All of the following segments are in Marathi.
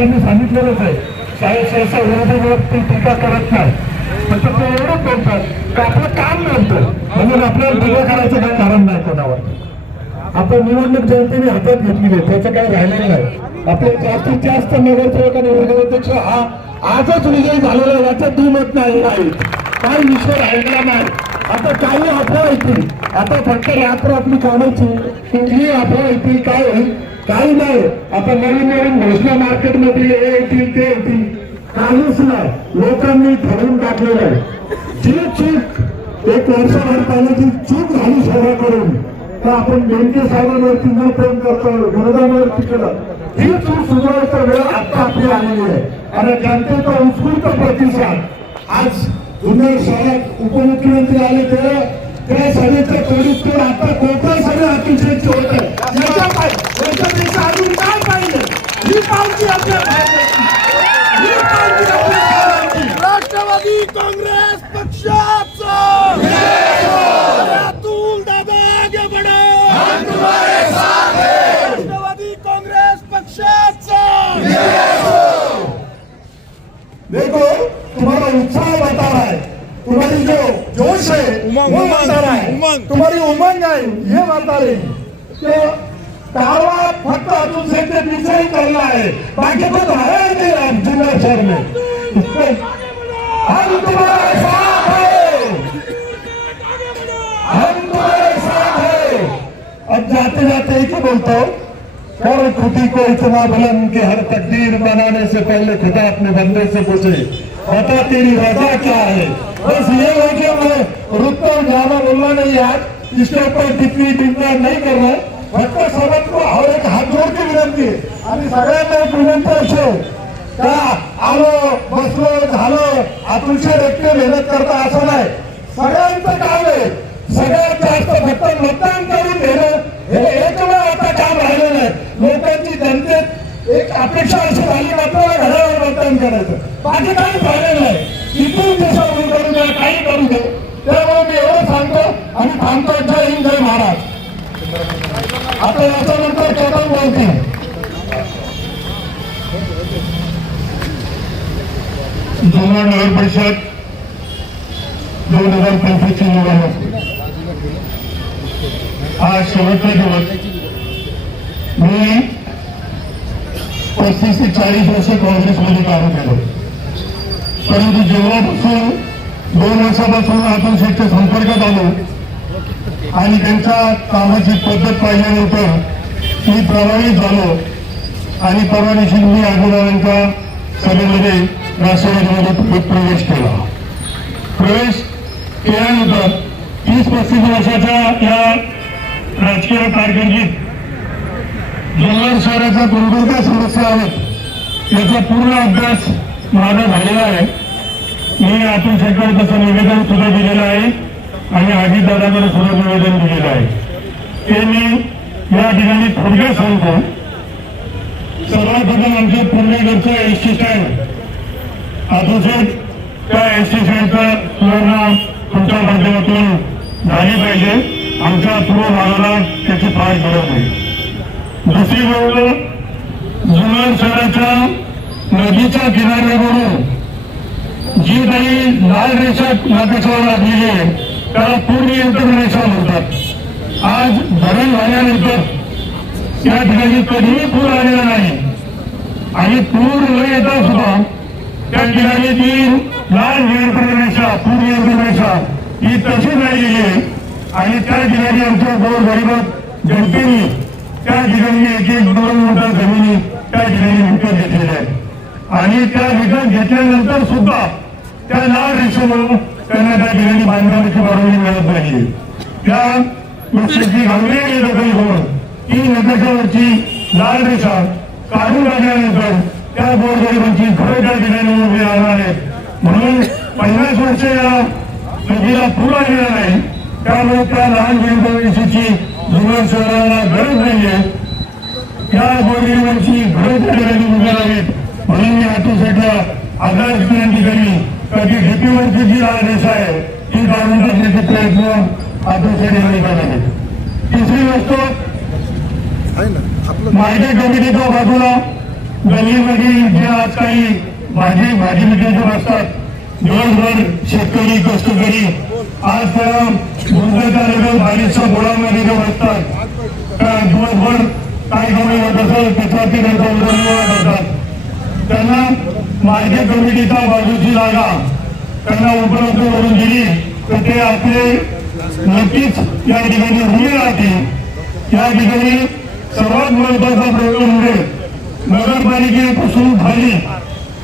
साहेबांनी सांगितलेलंच आहे, साहेब सहसा विरोधी टीका करत नाही, पण ते एवढंच बोलतात की आपलं काम नव्हतं म्हणून आपल्याला टीका करायचं काही कारण नाही कोणावर. आपण निवडणूक जनतेने हातात घेतलेली आहे, त्याचं काही राहिलेलं नाही. आपले जास्तीत जास्त नगरसेवक आणि नगराध्यक्ष हा आजच विजयी झालेला आहे, याच्यात दुमत नाही. काही विषय राहिलेला नाही. आता काही अफवा येतील, आता फक्त रात्र आपली कामाची कुठली अफवा येतील, काय होईल काही नाही. आता नवीन घोषणा मार्केटमध्ये येतील ते येतील, काहीच नाही. लोकांनी ठरवून टाकलेलं आहे. जी चूक एक वर्षभर पहिल्याची चूक झाली सेवा करून तर आपण बेनके साहेबांवरती न प्रेम करतो, विरोधांवरती केलं, ही चूक सुधारायचा वेळ आता आपली आलेली आहे. आणि जनतेचा उत्स्फूर्त प्रतिसाद आज जुन्नर शहरात उपमुख्यमंत्री आले त्या सभेचं तोडीतोड आता कोकण सभे अतिशय होत आहे. याच्यापेक्षा अजून काय पाहिजे? ही पावती आपल्या राष्ट्रवादी काँग्रेस पक्षाचा अतुल दादा आगे बढ़ो, राष्ट्रवादी काँग्रेस पक्षाचा. देखो तुम्हारा उत्साह बता रहा है, तुम्हारी जो जोश है वो बता रहा है, तुम्हारी उमंग है ये बता रही कि कारवा फक्त अतुल से पीछे ही करना है, बाकी कुछ है नहीं आप जुन्नर शहर में. हम तुम्हारे साथ है, हम तुम्हारे साथ है. अब जाते जाते एक ही बोलता हूँ, और खुदी को इतना बुलंद कि हर तकदीर बनाने से पहले खुदा अपने बंदे से पूछे बता तेरी रजा क्या है. बस ये है कि मैं रुकता ज्यादा बोलना नहीं यार, इसके ऊपर टिप्पणी टिप्पणी नहीं करना. फक्त सबको और एक हात जोड़ के विनंती आणि सगळ्यांना एक विनंती असेल का आलो बसलो झालं अतुलचे व्यक्ती मेहनत करता असं नाही. सगळ्यांचं काम आहे, सगळ्यात जास्त फक्त मतदान करून घेणं हे एकमेव आता काम राहिलेलं आहे. लोकांची जनतेत एक अपेक्षा अशी झाली मात्र घरावर मतदान करायचं, बाकी काही राहिलेलं नाही. इथून दिवसावरून करू द्या, काही करू दे. त्यामुळे मी एवढं सांगतो आणि थांबतो. जय हिंद, जय महाराज. आता याच्यानंतर केवळ बोलतील जुन्नर नगर परिषद 2025 ची निवडणूक. आज शेवटचा दिवस. मी 35 ते 40 वर्ष काँग्रेसमध्ये काम केलं, परंतु जेव्हापासून 2 वर्षापासून अतुल शेठच्या संपर्कात आलो आणि त्यांच्या कामाची पद्धत पाहिल्यानंतर मी प्रभावित झालो आणि परवा दिवशी मी आजोबांच्या सभेमध्ये राष्ट्रवादीमध्ये प्रवेश केला. प्रवेश केल्यानंतर 30-35 वर्षाच्या या राजकीय कारकिर्दीत जुन्नर शहराच्या कोणकोणत्या समस्या आहेत याचा पूर्ण अभ्यास माझा झालेला आहे. मी अतुल शेठकडे तसं निवेदन सुद्धा दिलेलं आहे आणि अजितदादाकडे सुद्धा निवेदन दिलेलं आहे. ते मी या ठिकाणी थोडक्यात सांगतो. सर्वात प्रथम आमच्या पूर्णेकरचं एसटी स्टँड अतुल शेठ, त्या एसटी स्टँडचं सुधारणा तुमच्या माध्यमातून झाली पाहिजे. आमच्या पूर्व भागाला त्याची फार गरज आहे. दुसरी गोष्ट, जुन्नर शहराच्या नदीच्या किनाऱ्यावरून जी काही लाल रेषा नाट्यावर लागलेली आहे त्याला पूरनियंत्रण रेषा म्हणतात. आज धरण झाल्यानंतर त्या ठिकाणी कधीही पूर आलेला नाही आणि पूर न येता सुद्धा त्या ठिकाणी ती लाल नियंत्रण रेषा, पूर नियंत्रण रेषा ही तशीच राहिलेली आहे. आणि त्या ठिकाणी आमच्या गोरगरीब जनतेने त्या ठिकाणी 1-2 मोठ्या जमिनी त्या ठिकाणी विकत घेतलेल्या आहेत आणि त्या विकत घेतल्यानंतर सुद्धा त्या लाल रेषेमुळे त्यांना त्या ठिकाणी बांधकामाची परवानगी मिळत नाही. त्या गोष्टीची गांभीर्य दखल घेऊन ती नकाशावरची लाल रेषा काढून टाकल्यानंतर त्या गोरगरिबांची घरं त्या ठिकाणी उभी राहणार आहेत. म्हणून 50 वर्ष या नदीला पूर आलेला नाही, त्यामुळे त्या लहान नियंत्रण रेषेची जुन्नर शहराला गरज नाहीये. त्या गोरगरिबांची घरं त्या ठिकाणी उभी राहावीत म्हणून मी अतुल शेठला आग्रह विनंती करी की डीपीवरची जी लाल रेषा आहे ती काढून टाकण्याचे प्रयत्न अतुल शेठ यांनी करावे. तिसरी गोष्ट, मार्केट कमिटीच्या बाजूला गल्लीमध्ये जे आज काही भाजी विक्रेते बसतात, दिवसभर शेतकरी कष्टकरी आज त्या गुंजाच्या बारीच्या बोळामध्ये जे बसतात, त्या दिवसभर काय कमी होत असेल त्याच्यावरती त्यांचा उदरनिर्वाह करतात. त्यांना मार्केट कमिटीच्या बाजूची जागा त्यांना उपलब्ध करून दिली तर ते आपले नक्कीच या ठिकाणी उभे राहतील. या ठिकाणी सर्वात महत्वाचा प्रयोग म्हणजे नगरपालिकेपासून खाली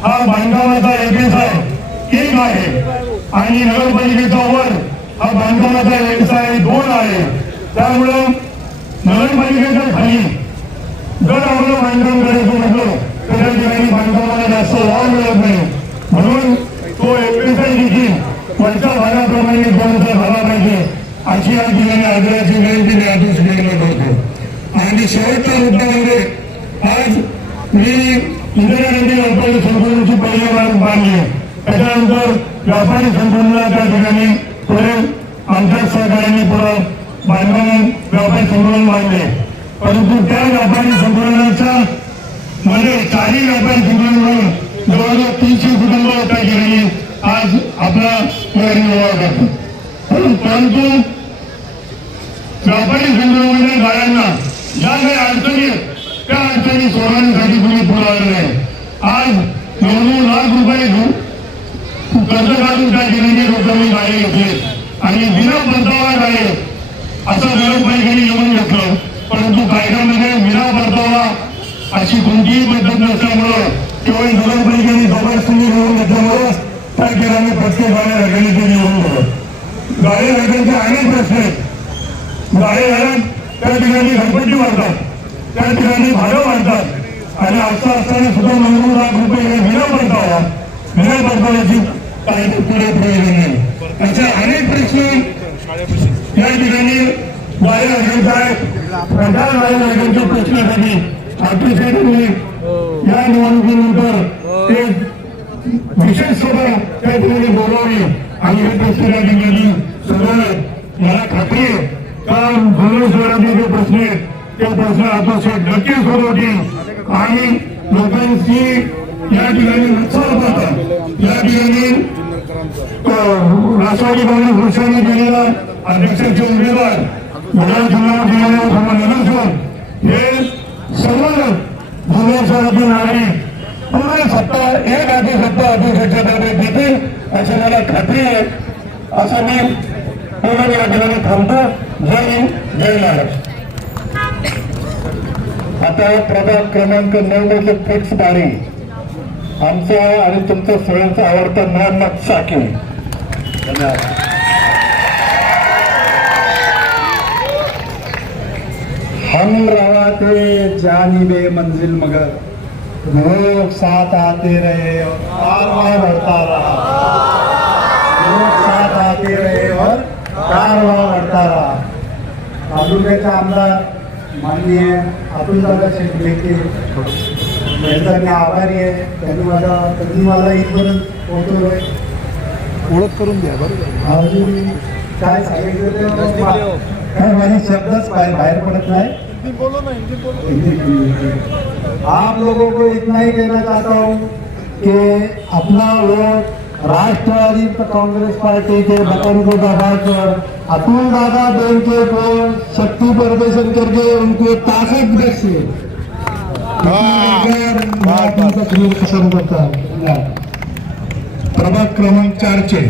हा बांधकामाचा व्यवसाय एक आहे आणि नगरपालिकेचा वर हा बांधकामाचा व्यवसाय 2 आहे. त्यामुळं नगरपालिकेच्या खाली जर आपलं बांधकाम करायचं म्हटलं तर त्या ठिकाणी बांधकामाला जास्त वाव मिळत नाही. म्हणून तो व्यवसाय देखील वरच्या भागाप्रमाणे बंद झाला पाहिजे अशी या ठिकाणी आग्रहाची विनंती मी आदेश करतो. आणि शेवटच्या मुद्द्यामध्ये आज मी इंदिरा गांधी व्यापारी संकुलाची पहिली बांधली, त्याच्यानंतर व्यापारी संकुलला त्या ठिकाणी पुढे आमच्या सहकार्याने पुढं बांधकाम व्यापारी संकुलन बांधले. परंतु त्या व्यापारी संकुलनाच्या मध्ये 4 व्यापारी संकुलन मिळून जवळजवळ 300 कुटुंब त्या ठिकाणी आज आपला उदरनिर्वाह करतात. परंतु व्यापारी संकुलनामध्ये गाड्यांना ज्या काही अडचणी आहेत त्या अडचणी सोडवण्यासाठी कुणी पुढे आले नाही. आज 9 लाख रुपये कर्ज काढून त्या ठिकाणी लोकांनी गाडी घेतली आणि विना परतावा गाडी असं नगरपालिकेने येऊन घेतलं. परंतु कायद्यामध्ये विना परतावा अशी कोणतीही पद्धत नसल्यामुळं केवळ नगरपालिकेने जबरदस्तीने घेऊन घेतल्यामुळं त्या ठिकाणी प्रत्येक गाड्या रगणी ते निवडून गेलं. गाडी रगणचे अनेक प्रश्न आहेत. गाडी रगण त्या ठिकाणी घरपट्टी वाढतात, त्या ठिकाणी भाडं वाढतात आणि असं असताना सुद्धा 9 लाख रुपये विना परताव्याची कायदे पुढे प्रयोजन नाही. असे अनेक प्रश्न या ठिकाणी गाडी रगणचा आहे. त्या गाडी रगणच्या प्रश्नासाठी अतिशय या निवडणुकीनंतर एक विशेष सभा त्या ठिकाणी बोलावी आणि हे प्रश्न त्या ठिकाणी सगळं मला खात्री आहे का जुने शहरातले जे प्रश्न आहेत ते प्रश्न अतिशय नक्कीच सोडवतील आणि लोकांची या ठिकाणी नुकसान होतात. या ठिकाणी राष्ट्रवादी काँग्रेस पक्षाने दिलेला अध्यक्षाचे उमेदवार हे सर्व जुन्या शहरातील नागरिक पूर्ण सत्ता एक सत्ता अध्यक्षाच्या ताब्यात देतील अशी मला खात्री आहे. असं मी पूर्ण या ठिकाणी थांबतो. जय हिंद, जय महाराष्ट्र. आता प्रभाग क्रमांक 9 मध्ये फिक्स बारी आमचा आणि तुमचं सगळ्यांचा आवडता मोहम्मद शाकीर. धन्यवाद. हम रवाते जानिबे मंजिल मगर लोग साथ आते रहे और कारवां बढ़ता रहा. लोग साथ आते रहे और कारवां बढ़ता रहा. तालुक्याचे आमदार माननीय अतुलदादा शेट्टी यांचा मी आभारी आहे. त्यांनी मला इथपर्यंत पोहोचवलंय. ओळख करून द्या. बरोबर अजून काय सांगितलं काय माझे शब्दच बाहेर पडत नाही. बोलो ना, हिंदी बोलो. आप लोगों को इतना ही कहना चाहता हूँ कि अपना वोट राष्ट्रवादी कांग्रेस पार्टी के बटन को दबाकर अतुल दादा बेंके को शक्ति प्रदर्शन करके उनको ताकत दे प्रभाग क्रमांक 4 चे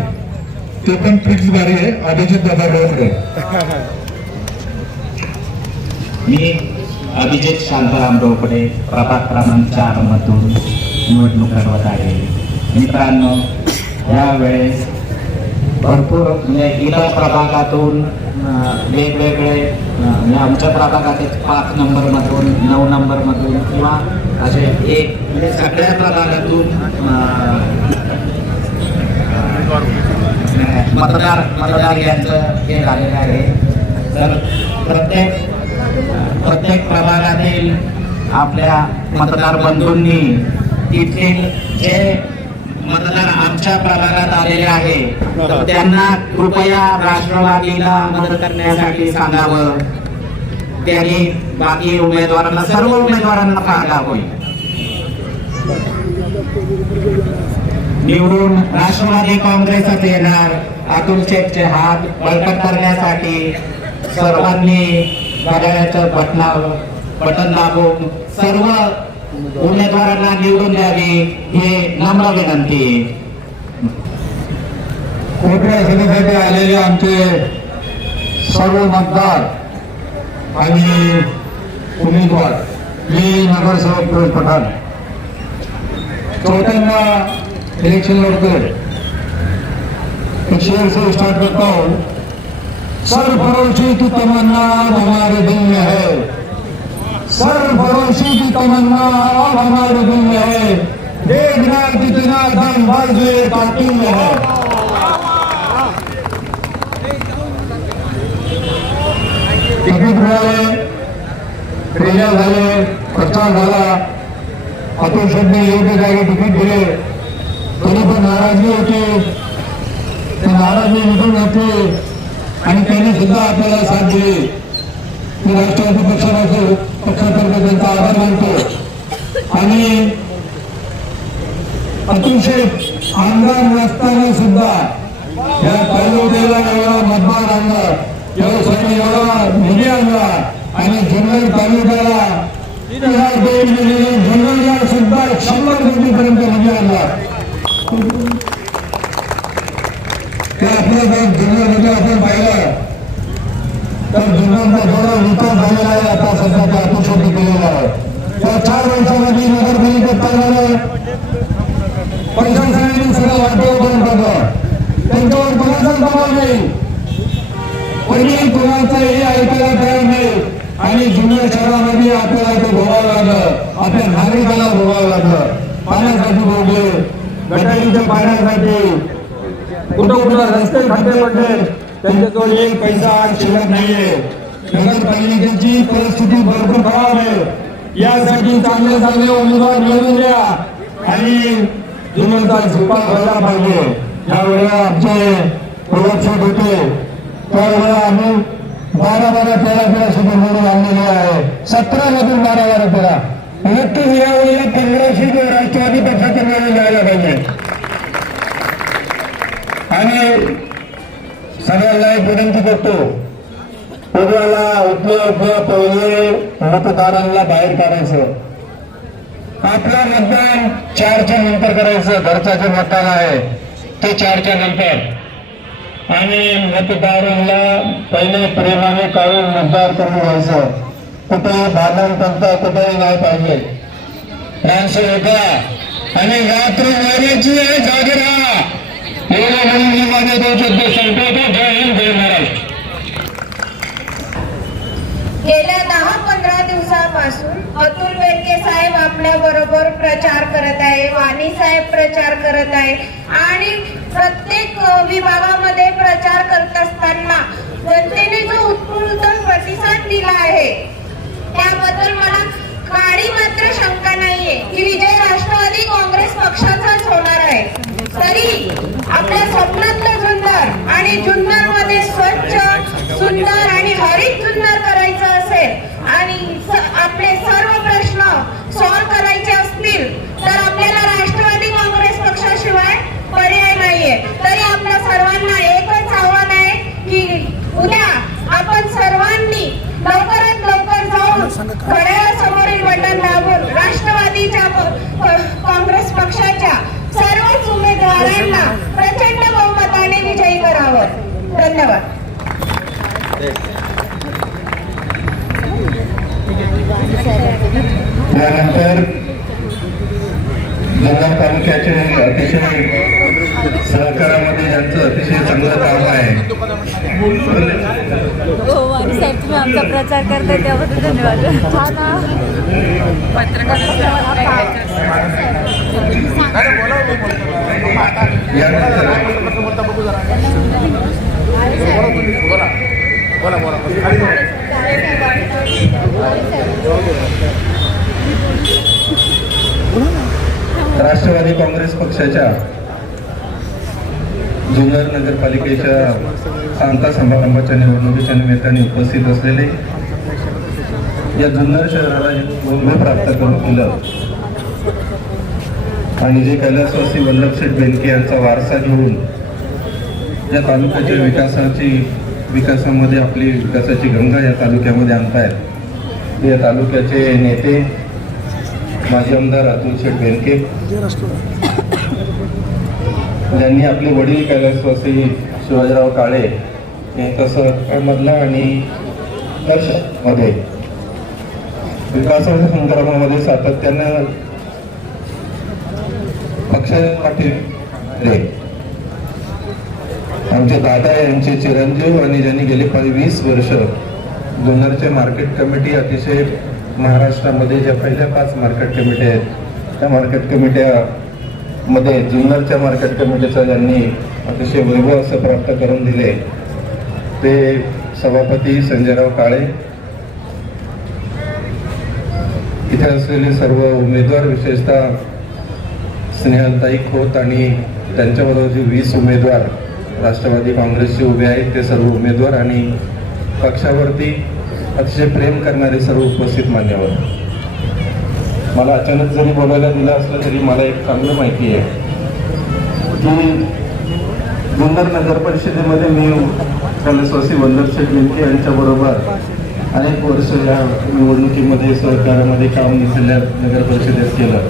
ते पण फिक्स बारी आहे. अभिजित दादा डोंगरे. मी अभिजित शांताराम डोपडे प्रभाग क्रमांक 4 मधून निवडणूक लढवत आहे. मित्रांनो, यावेळेस भरपूर म्हणजे इतर प्रभागातून वेगवेगळे आमच्या प्रभागातील 5 नंबरमधून 9 नंबरमधून किंवा असे एक म्हणजे सगळ्या प्रभागातून मतदार यांचं हे झालेलं आहे. तर प्रत्येक प्रभागातील आपल्या मतदार बंधूंनी तिथील जे मतदार आमच्या प्रभागात आलेले आहे तर त्यांना कृपया राष्ट्रवादीला मदत करण्यासाठी सांगावं. त्यांनी बाकी उमेदवारांना सर्व उमेदवारांना फायदा होईल. निवडून राष्ट्रवादी काँग्रेसच येणार. अतुल शेठचे हात बळकट करण्यासाठी सर्वांनी घड्याळाचं बटन दाबून सर्व उमेदवारांना निवडून द्यावी हे नम्र विनंती. कोपऱ्या सभेसाठी आलेले आमचे सर्व मतदार आणि उमेदवार, मी नगरसेवक फिरोज पठाण चौथ्यांदा इलेक्शन लड़ते एक शेर से स्टार्ट करता हूँ. सरफरोशी की तमन्ना हमारे दिल में है, सरफरोशी की तमन्ना हमारे दिल में है, देखना कितना दम बाजुए कातिल में है. तिकीट मिळाले, ट्रेनर झाले, प्रचार झाला, अतुल शेठने योग्य जागी तिकीट दिले, तरी पण नाराजगी होती. ते नाराजगी निघून जाते आणि त्यांनी सुद्धा आपल्याला साथ दिली. मी राष्ट्रवादी पक्षातर्फे त्यांचा आभार मानतो. आणि अतुल शेठ आमदार नसताना सुद्धा या तालुक्याला एवढा मतदार आणला, यासाठी एवढा निधी आणला आणि जुन्नर तालुक्याला जुन्नरला सुद्धा 100 कोटीपर्यंत निधी आणला. ते आपल्या जुन्नरमध्ये आपण पाहिलं तर जुन्नरचा थोडा विकास झालेला आहे. आता सध्या त्या अतुल शेट्टी केलेला आहे. त्या 4 वर्षामध्ये नगरपालिकेत चालणारे प्रशासनाने सगळं वाटोळ करून टाकलं. त्यांच्यावर कोणाचाच दबाव नाही, कोणी कोणाचंही ऐकायला तयार नाही. आणि जुन्नर शहरामध्ये आपल्याला ते भोगावं लागलं, आपल्या नागरिकांना भोगावं लागलं. पाण्यासाठी भोगले, गटारीच्या पाण्यासाठी कुठं रस्ते खड्डे पडले, त्यांच्याजवळ 1 पैसा आज शिल्लक नाहीये. नगरपालिकेची परिस्थिती भरपूर खराब आहे. यासाठी चांगले चांगले उमेदवार निवडून द्या आणि जुन्नरचा झुका व्हायला पाहिजे. ज्यावेळेला आमचे प्रवक्षक होते त्यावेळेला आम्ही 12-13 सीट निवडून आणलेली आहे. 17 मधून 12-13. नक्कीच यावेळेला 15 सीट राष्ट्रवादी पक्षाचे निवडून द्यायला पाहिजे. आणि सगळ्यांना एक विनंती करतो, उद्याला उठल्या पहिले मतदारांना बाहेर काढायचं. आपलं मतदान 4च्या नंतर करायचं. घरचं जे मतदान आहे ते 4च्या नंतर. आणि मतदारांना पहिले प्रेमाने काढून मतदार करून घ्यायचं. कुठेही भांडणतंत्र कुठेही नाही पाहिजे. रानसो होता आणि रात्र मारायची आहे, जागे राहा. एवढं म्हणून मी माझे 2 शब्द संपवतो. जय हिंद, जय महाराष्ट्र. गेल्या 10-15 दिवसापासून अतुल बेनके साहेब आपल्या बरोबर प्रचार करत आहे, वाणी साहेब प्रचार करत आहे आणि प्रत्येक विभागामध्ये प्रचार करत असताना जनतेने जो उत्स्फूर्त प्रतिसाद दिला आहे त्याबद्दल मला काळी मात्र शंका नाहीये की विजय राष्ट्रवादी काँग्रेस पक्षाचाच होणार आहे. तरी आपल्या स्वप्नातलं जुन्नर आणि जुन्नर मध्ये स्वच्छ सुंदर आणि हरित जुन्नर करायचं असेल आणि आपले सर्व प्रश्न सॉल्व्ह करायचे असतील तर आपल्याला राष्ट्रवादी काँग्रेस पक्षाशिवाय पर्याय नाहीये. तरी आपल्या सर्वांना एकच आव्हान आहे की उद्या आपण सर्वांनी लवकरात लवकर जाऊन घड्याळासमोरील बटन दाबून राष्ट्रवादीच्या काँग्रेस पक्षाच्या सर्वच उमेदवारांना प्रचंड बहुमताने विजयी करावं. धन्यवाद. त्यानंतर जुन्नर तालुक्याचे अतिशय सहकारामध्ये ज्यांचं अतिशय चांगलं काम आहे. हो आणि साहेब तुम्ही आमचा प्रचार करताय त्याबद्दल धन्यवाद. राष्ट्रवादी काँग्रेस पक्षाच्या जुन्नर नगरपालिकेच्या सांगता समारंभाच्या निवडणुकीच्या निमित्ताने उपस्थित असलेले या जुन्नर शहराला एक गौरव प्राप्त करून दिलं आणि जे कैलासवासी वल्लभशेठ बेनके यांचा वारसा घेऊन या तालुक्याच्या विकासामध्ये आपली विकासाची गंगा या तालुक्यामध्ये आणतायत या तालुक्याचे नेते माजी आमदार अतुल शेठ बेनके ज्यांनी आपले वडील कैलासवासी शिवाजीराव काळे यांचा सहकार्यामधला आणि मध्ये विकासाच्या संग्रामामध्ये सातत्यानं पक्षाच्या पाठीशी आमचे दादा यांचे चिरंजीव आणि ज्यांनी गेली 20 वर्ष जुन्नरचे मार्केट कमिटी अतिशय महाराष्ट्रामध्ये ज्या पहिल्या 5 मार्केट कमिट्या आहेत त्या मार्केट कमिट्यामध्ये जुन्नरच्या मार्केट कमिटीचा ज्यांनी अतिशय वैभव असं प्राप्त करून दिले ते सभापती संजयराव काळे, इथे असलेले सर्व उमेदवार, विशेषतः स्नेहलताई खोत आणि त्यांच्याबरोबर जे 20 उमेदवार राष्ट्रवादी काँग्रेसचे उभे आहेत ते सर्व उमेदवार आणि पक्षावरती अतिशय प्रेम करणारे सर्व उपस्थित मान्यवर. मला अचानक जरी बोलायला दिलं असलं तरी मला एक चांगलं माहिती आहे की जुन्नर नगर परिषदेमध्ये मी कैलासवासी वल्लभशेठ बेनके यांच्याबरोबर अनेक वर्ष या निवडणुकीमध्ये सहकार्यामध्ये काम जिल्ह्यात नगर परिषदेत केलं.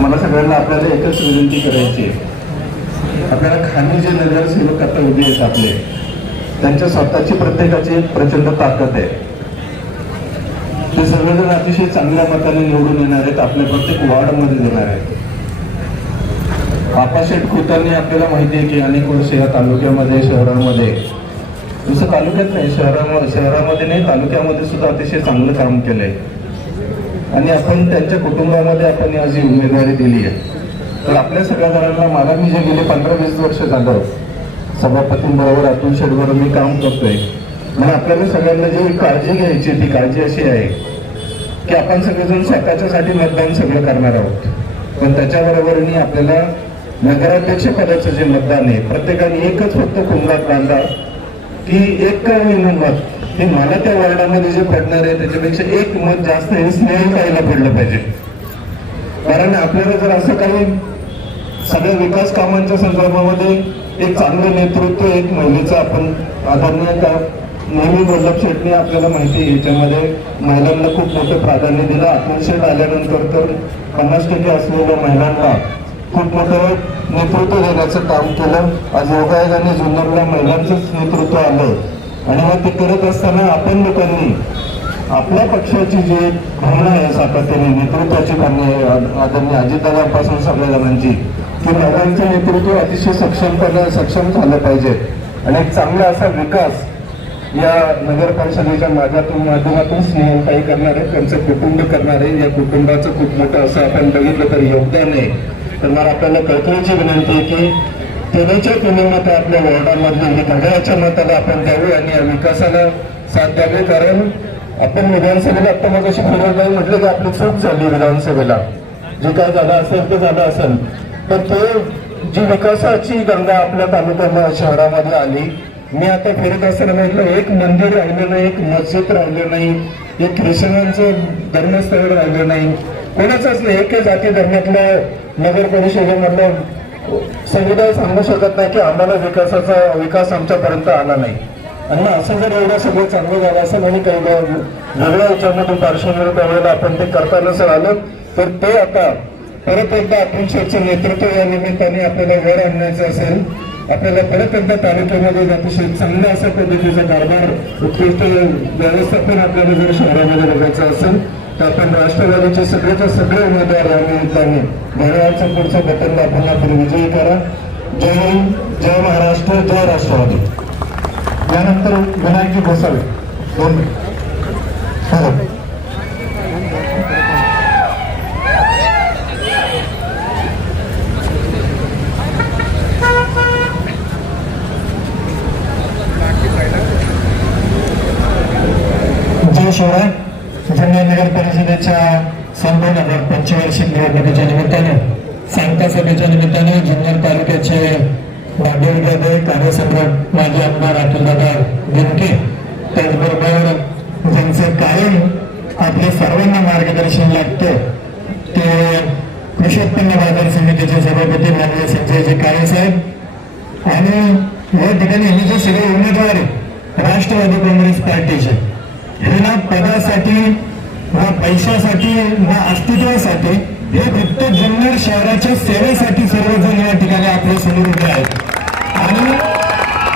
मला सगळ्यांना आपल्याला एकच विनंती करायची आहे, आपल्याला खाली जे नगरसेवक आता उभे आहेत आपले, त्यांच्या स्वतःची प्रत्येकाची एक प्रचंड ताकद आहे. ते सगळेजण अतिशय चांगल्या मताने निवडून येणार आहेत, आपल्या प्रत्येक वार्डमध्ये येणार आहेत. आपाशेठ खोतांनी आपल्याला माहिती आहे की अनेक वर्ष या तालुक्यामध्ये, शहरामध्ये, नुसतं तालुक्यात नाही, शहरामध्ये नाही, तालुक्यामध्ये सुद्धा अतिशय चांगलं काम केलंय आणि आपण त्यांच्या कुटुंबामध्ये आपण आज ही उमेदवारी दिली आहे. तर आपल्या सगळ्या जणांना, मला मी जे गेले 15-20 वर्ष झालं सभापतींबरोबर अतुल शेठबरोबर मी काम करतोय, म्हणून आपल्याला सगळ्यांना जी काळजी घ्यायची ती काळजी अशी आहे की आपण सगळेजण स्वतःच्यासाठी मतदान सगळं करणार आहोत, पण त्याच्याबरोबरही आपल्याला नगराध्यक्ष पदाचं जे मतदान आहे प्रत्येकाने एकच फक्त कुंडात बांधा की एक मत हे मला त्या वार्डामध्ये जे पडणार आहे त्याच्यापेक्षा एक मत जास्त हे स्नेहलताईला पडलं पाहिजे. कारण आपल्याला जर असं काही सगळ्या विकास कामांच्या संदर्भामध्ये एक चांगलं नेतृत्व, एक महिलेचं आपण आदरणीय नेहमी वल्लभ शेठने आपल्याला माहिती आहे याच्यामध्ये महिलांना खूप मोठं प्राधान्य दिलं. अतुल शेठ आल्यानंतर तर 50% असलेल्या महिलांना खूप मोठं नेतृत्व देण्याचं काम केलं. आज योगायोगाने जुन्नरला महिलांचंच नेतृत्व आलं आणि मग ते करत असताना आपण लोकांनी आपल्या पक्षाची जी भावना आहे सातत्याने नेतृत्वाची भावना आहे आदरणीय अजितदादांपासून सगळ्या जणांची की महिलांचं नेतृत्व अतिशय सक्षम झालं पाहिजे आणि एक चांगला असा विकास या नगर परिषदेच्या माध्यमातून स्नेहलताई करणार आहे, त्यांचं कुटुंब करणार आहे. या कुटुंबाचं खूप मोठं असं आपण बघितलं तर योगदान आहे. तर मला आपल्याला कळकळीची विनंती आहे की तेलाच्या मत आपल्या वॉर्डामधले घड्याळाच्या मताला आपण द्यावे आणि या विकासाला साथ द्यावे. कारण आपण विधानसभेला आता मग अशी फिरवताई म्हटलं की आपली चूक झाली, विधानसभेला जे काय झालं असेल ते झालं असेल, पण ते जी विकासाची गंगा आपल्या तालुक्यामध्ये शहरामध्ये आली. मी आता फिरत असताना म्हटलं एक मंदिर राहिलं नाही, एक मस्जिद राहिलं नाही, एक ख्रिश्चनांचं धर्मस्थळ राहिलं नाही, कोणाचंच नाही. एकही जाती धर्मातलं नगर परिषदेमधलं समुदाय सांगू शकत नाही की आम्हाला विकास आमच्यापर्यंत आला नाही. आणि असं जर एवढं सगळं चांगलं झालं असेल आणि काही वेगळ्या याच्यामधून पार्श्वभूमी त्यावेळेला आपण ते करता नसेल आलं तर ते आता परत एकदा अतुल शेठचं नेतृत्व या निमित्ताने आपल्याला वर आणण्याचं असेल. आपल्याला परत एकदा तालुक्यामध्ये अतिशय चांगल्या अशा पद्धतीचा कारभार, उत्कृष्ट व्यवस्थापन आपल्याला जर शहरामध्ये बघायचं असेल तर आपण राष्ट्रवादीचे सगळेच्या सगळे उमेदवार या निमित्ताने घड्याळाचं पुढचं बटन दाबून आपण विजयी करा. जय हिंद, जय महाराष्ट्र, जय राष्ट्रवादी. यानंतर विनायकजी घोसाळे 2 मिनिट. जय शिवराय. जुन्नर नगर परिषदेच्या सन 2000 पंचवार्षिक निवडणुकीच्या निमित्ताने, सांगता सभेच्या निमित्ताने जुन्नर तालुक्याचे भाग्यविधाते कार्यसम्राट माजी आमदार अतुलदादा बेनके, त्याचबरोबर ज्यांचं कायम आपल्या सर्वांना मार्गदर्शन लागतं ते कृषी उत्पन्न बाजार समितीचे सभापती माननीय संजयजी काळे साहेब आणि या ठिकाणी हे जे सगळे उमेदवार आहेत राष्ट्रवादी काँग्रेस पार्टीचे हे ना पदासाठी ना पैशासाठी ना अस्तित्वासाठी हे फक्त जुन्नर शहराच्या सेवेसाठी सर्वजण या ठिकाणी आपल्या समोर उभे आहेत. आणि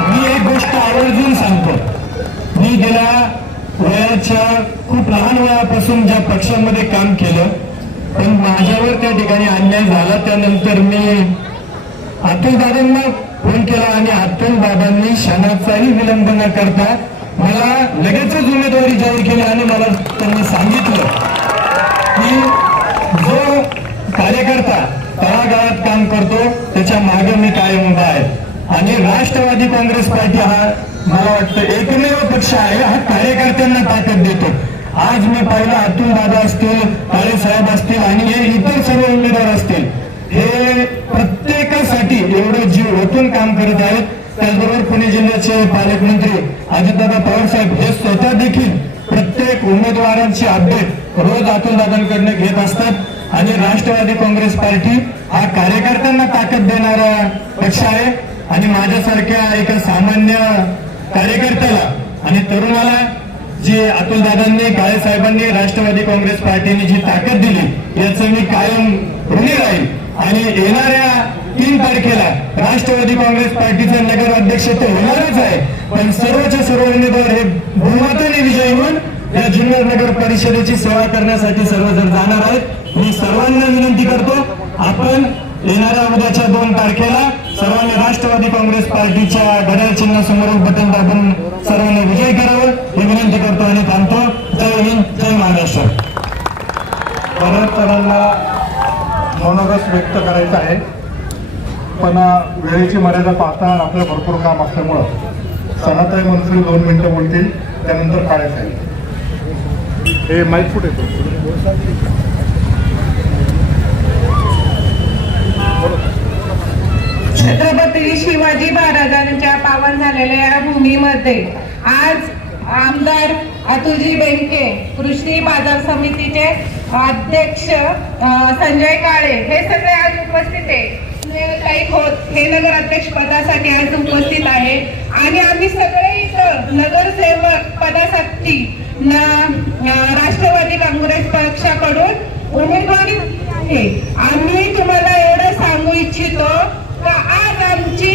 मी एक गोष्ट आवर्जून सांगतो, मी गेल्या वयाच्या खूप लहान वयापासून ज्या पक्षामध्ये काम केलं, पण माझ्यावर त्या ठिकाणी अन्याय झाला. त्यानंतर मी अतुल दादांना फोन केला आणि अतुल दादांनी क्षणाचाही विलंब न करता मला लगेचच उमेदवारी जाहीर केली आणि मला त्यांनी सांगितलं की जो कार्यकर्ता तळागाळात काम करतो त्याच्या मागे मी कायम उभा आहे. आणि राष्ट्रवादी काँग्रेस पार्टी हा मला वाटतं एकमेव पक्ष आहे हा कार्यकर्त्यांना ताकद देतो. आज मी पाहिलं अतुल दादा असतील, काळे साहेब असतील आणि हे इतर सर्व उमेदवार असतील, हे प्रत्येकासाठी एवढं जीव ओतून काम करत आहेत. त्याचबरोबर पुणे जिल्ह्याचे पालकमंत्री अजितदादा पवार साहेब हे स्वतः देखील प्रत्येक उमेदवारांची अपडेट रोज अतुल दादांकडनं घेत असतात. आणि राष्ट्रवादी काँग्रेस पार्टी हा कार्यकर्त्यांना ताकद देणारा पक्ष आहे. आणि माझ्यासारख्या एका सामान्य कार्यकर्त्याला आणि तरुणाला जी अतुल दादांनी, काळे साहेबांनी, राष्ट्रवादी काँग्रेस पार्टीने जी ताकद दिली याचं मी कायम ऋणी राहील. आणि येणाऱ्या 3 तारखेला राष्ट्रवादी काँग्रेस पार्टीचे नगर अध्यक्ष तर होणारच आहे, पण सर्वच्या सर्व उमेदवार हे बहुमताने विजयी होऊन या जुन्नर नगर परिषदेची सेवा करण्यासाठी सर्वजण जाणार आहेत. मी सर्वांना विनंती करतो, आपण येणाऱ्या उद्याच्या 2 तारखेला सर्वांनी राष्ट्रवादी काँग्रेस पार्टीच्या घड्याळ चिन्हासमोर बटन दाबून सर्वांनी विजय करावं ही विनंती करतो आणि थांबतो. जय हिंद, जय महाराष्ट्र. बऱ्याच जणांना मनोगत व्यक्त करायचं आहे, पण वेळेची मर्यादा पाहता आपलं भरपूर काम असल्यामुळं सणाताई मनसुरी 2 मिनिटं बोलतील, त्यानंतर काळे साहेब. हे माईक कुठे येतो? छत्रपती शिवाजी महाराजांच्या पावन झालेल्या या भूमीमध्ये आज आमदार अतुलजी बेनके, कृषी बाजार समितीचे अध्यक्ष संजय काळे हे सगळे आज उपस्थित आहे. काही खोत हे नगर अध्यक्ष पदासाठी आज उपस्थित आहे आणि आम्ही सगळे इथं नगरसेवक पदासाठी राष्ट्रवादी काँग्रेस पक्षाकडून उमेदवारी आहे. आम्ही तुम्हाला एवढं सांगू इच्छितो का आज आमची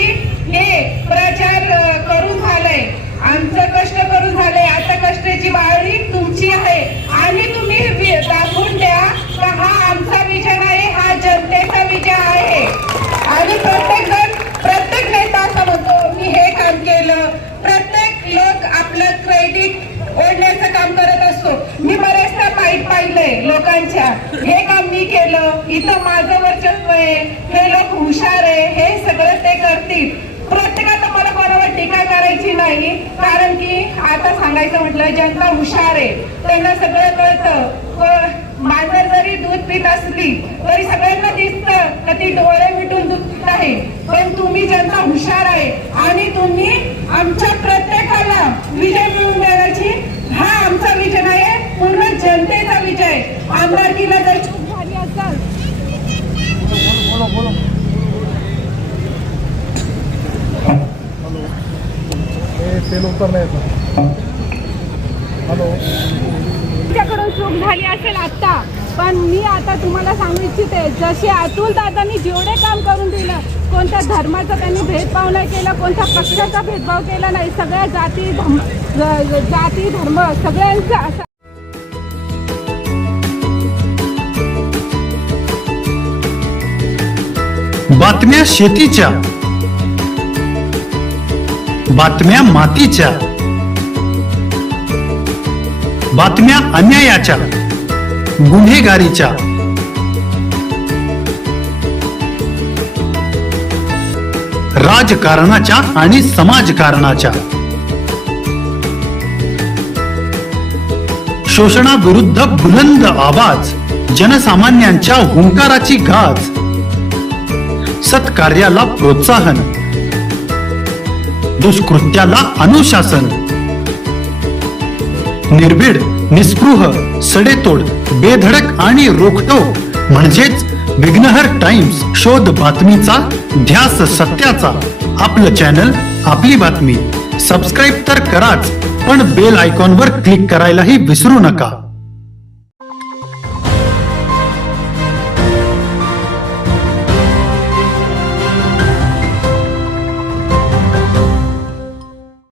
हे प्रचार करून झालंय, आमचं कष्ट करून झालंय, आता कष्टाची वाळी तुमची आहे आणि तुम्ही दाखवून द्या का हा आमचा विजय आहे, हा जनतेचा विजय आहे. आणि प्रत्येक नेता असं म्हणतो मी हे काम केलं, प्रत्येक लोक आपलं क्रेडिट ओढण्याचं काम करत असतो. मी बरेचदा पाहिलंय लोकांच्या, हे काम मी केलं, इथं माझं वर्चस्व आहे, हे लोक हुशार आहे, हे सगळं ते करतील. प्रत्येकाला मला कोणावर टीका करायची नाही, कारण की आता सांगायचं म्हटलं जनता हुशार आहे, त्यांना सगळं कळतं. मांजर जरी दूध पित असली तरी सगळ्यांना दिसतं का ती डोळे मिटून दूध पित आहे, पण तुम्ही जनता हुशार आहे आणि तुम्ही आमच्या प्रत्येकाला विजय मिळवून देण्याची हा आमचा विजय आहे, पूर्ण जनतेचा विजय. आमदारकीला जर चूक झाली असेल तेल उतरलं येतं. हॅलो, तुमच्याकडून चूक झाली असेल आता, पण मी आता तुम्हाला सांगू इच्छिते, जसे अतुल दादांनी जेवढे काम करून दिलं, कोणत्या धर्माचा त्यांनी भेदभाव नाही केला, कोणत्या पक्षाचा भेदभाव केला नाही, सगळ्या जाती धर्म सगळ्यांचा. बातम्या शेतीच्या, बातम्या मातीच्या, बातम्या अन्यायाच्या, गुन्हेगारीच्या, राजकारणाच्या आणि समाजकारणाच्या, शोषणाविरुद्ध बुलंद आवाज, जनसामान्यांच्या हुंकाराची गाज, सत्कार्याला प्रोत्साहन, दुष्कृत्याला अनुशासन, निर्भीड, निस्पृह, सडेतोड, बेधडक आणि रोखठोक म्हणजेच विघ्नहर टाइम्स, शोध बातमीचा, ध्यास सत्याचा. आपलं चॅनल, आपली बातमी. सबस्क्राईब तर कराच, पण बेल आयकॉनवर क्लिक करायलाही विसरू नका.